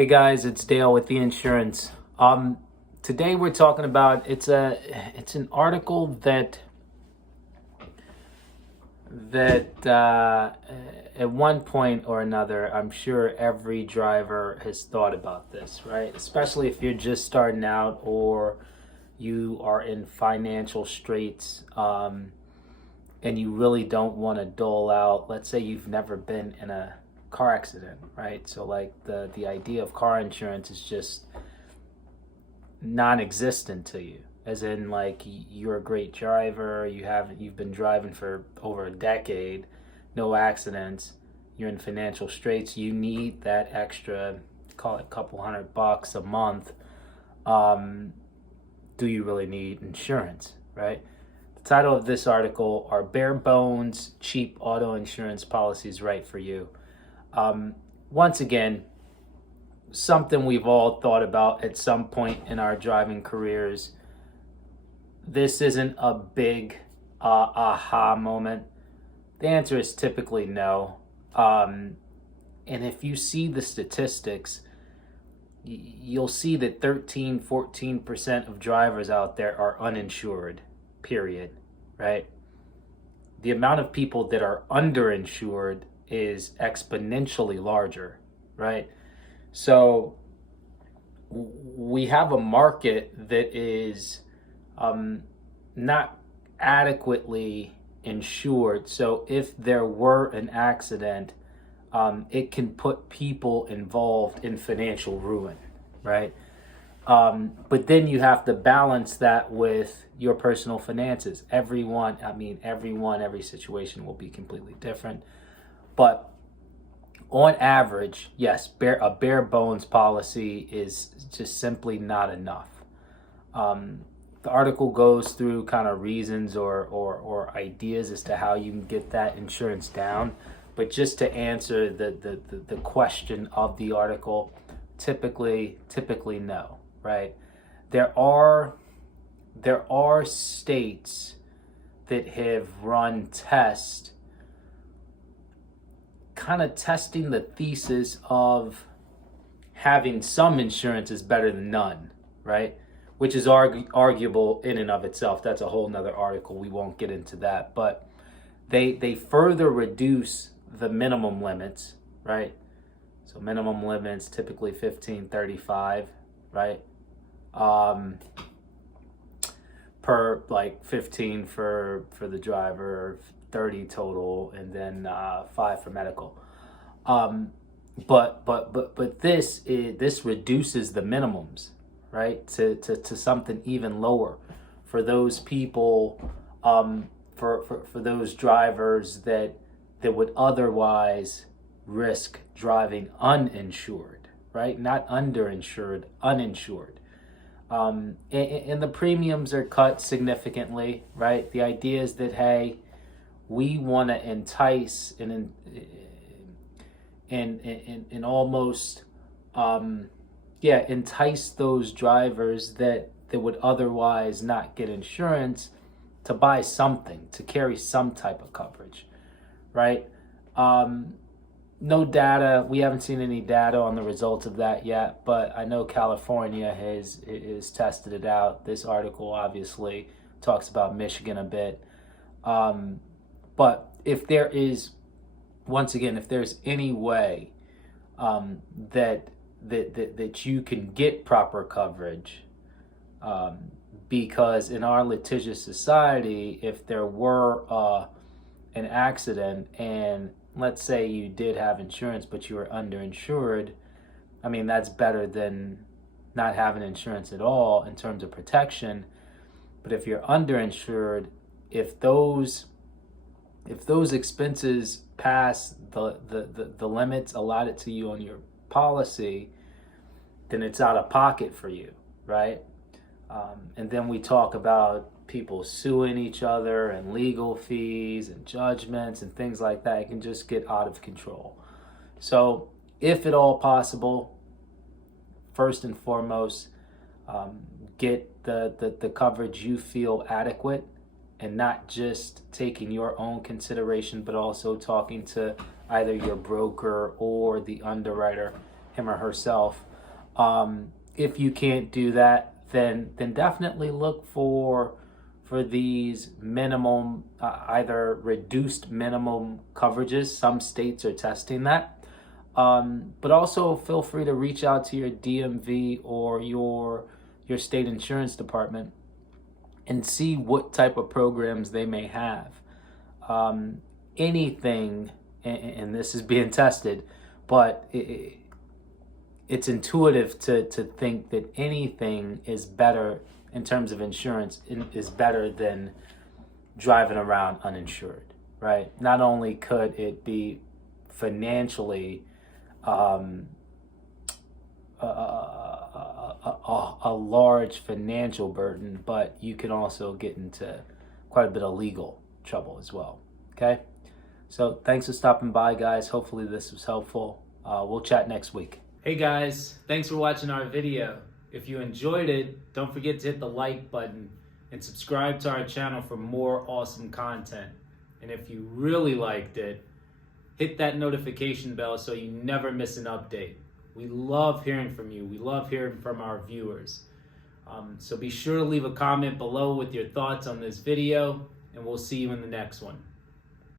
Hey guys, it's Dale with the insurance. Today we're talking about it's an article that at one point or another, I'm sure every driver has thought about this, right? Especially if you're just starting out or you are in financial straits, and you really don't want to dole out. Let's say you've never been in a car accident, right? So like the idea of car insurance is just non-existent to you, as in like you're a great driver, you've been driving for over a decade, no accidents, you're in financial straits, you need that extra, call it a couple $100 a month. Do you really need insurance, right? The title of this article: Are bare bones cheap auto insurance policies right for you? Once again, something we've all thought about at some point in our driving careers. This isn't a big aha moment. The answer is typically no. And if you see the statistics, you'll see that 13-14% of drivers out there are uninsured, period, right? The amount of people that are underinsured is exponentially larger, right? So we have a market that is not adequately insured. So if there were an accident, it can put people involved in financial ruin, right? But then you have to balance that with your personal finances. Every situation will be completely different. But on average, yes, a bare bones policy is just simply not enough. The article goes through kind of reasons or ideas as to how you can get that insurance down. But just to answer the question of the article, typically no, right? There are states that have run tests kind of testing the thesis of having some insurance is better than none, right? Which is arguable in and of itself. That's a whole nother article. We won't get into that. But they further reduce the minimum limits, right? So minimum limits typically 1535, right? Per like 15 for the driver, 30 total, and then 5 for medical. But this reduces the minimums, right, to something even lower for those people, for those drivers that would otherwise risk driving uninsured, right? Not underinsured, uninsured. And the premiums are cut significantly, right? The idea is that, hey, we want to entice and almost entice those drivers that would otherwise not get insurance to buy something, to carry some type of coverage, right? No data. We haven't seen any data on the results of that yet, but I know California has tested it out. This article obviously talks about Michigan a bit. But if there is, once again, if there's any way that you can get proper coverage, because in our litigious society, if there were an accident and let's say you did have insurance but you were underinsured, I mean, that's better than not having insurance at all in terms of protection. But if you're underinsured, if those expenses pass the limits allotted to you on your policy, then it's out of pocket for you, right? And then we talk about people suing each other and legal fees and judgments and things like that. It can just get out of control. So if at all possible, first and foremost, get the coverage you feel adequate, and not just taking your own consideration, but also talking to either your broker or the underwriter, him or herself, If you can't do that, then definitely look for these minimum, either reduced minimum coverages. Some states are testing that. But also feel free to reach out to your DMV or your state insurance department and see what type of programs they may have. Anything, and this is being tested, but it's intuitive to think that anything is better in terms of insurance, is better than driving around uninsured, right? Not only could it be financially a large financial burden, but you can also get into quite a bit of legal trouble as well. Okay, so thanks for stopping by, guys. Hopefully this was helpful. We'll chat next week. Hey guys, thanks for watching our video. If you enjoyed it, don't forget to hit the like button and subscribe to our channel for more awesome content. And if you really liked it, hit that notification bell so you never miss an update. We love hearing from you. We love hearing from our viewers. So be sure to leave a comment below with your thoughts on this video, and we'll see you in the next one.